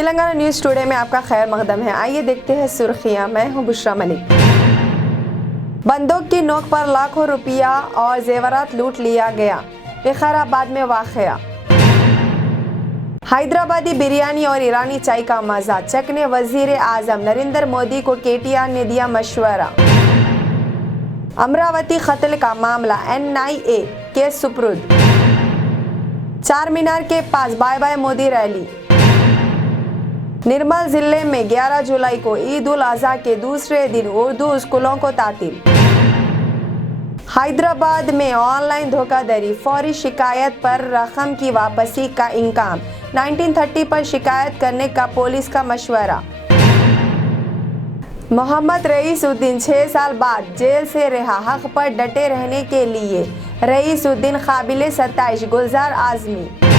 Telangana news today में आपका खैर मकदम है। आइए देखते हैं सुर्खियां। मैं हूं बुशरा मलिक। बंदूक की नोक पर लाखों रुपया और जेवरात लूट लिया गया। विकाराबाद में वाक़या। हैदराबादी बिरयानी और ईरानी चाय का मजा चखने वजीर आजम नरेंद्र मोदी को केटीआर ने दिया मशवरा। अमरावती कत्ल का मामला NIA के सुपुर्द। चार मीनार के पास बाय बाय मोदी रैली। निर्मल जिले में 11 जुलाई को ईद उल अजहा के दूसरे दिन उर्दू स्कूलों को तातील। हैदराबाद में ऑनलाइन धोखाधड़ी, फौरी शिकायत पर रकम की वापसी का इंकार। 1930 पर शिकायत करने का पुलिस का मशवरा। मोहम्मद रईसुद्दीन 6 साल बाद जेल से रिहा, हक पर डटे रहने के लिए रईसुद्दीन काबिले सताइश। गुलजार आजमी।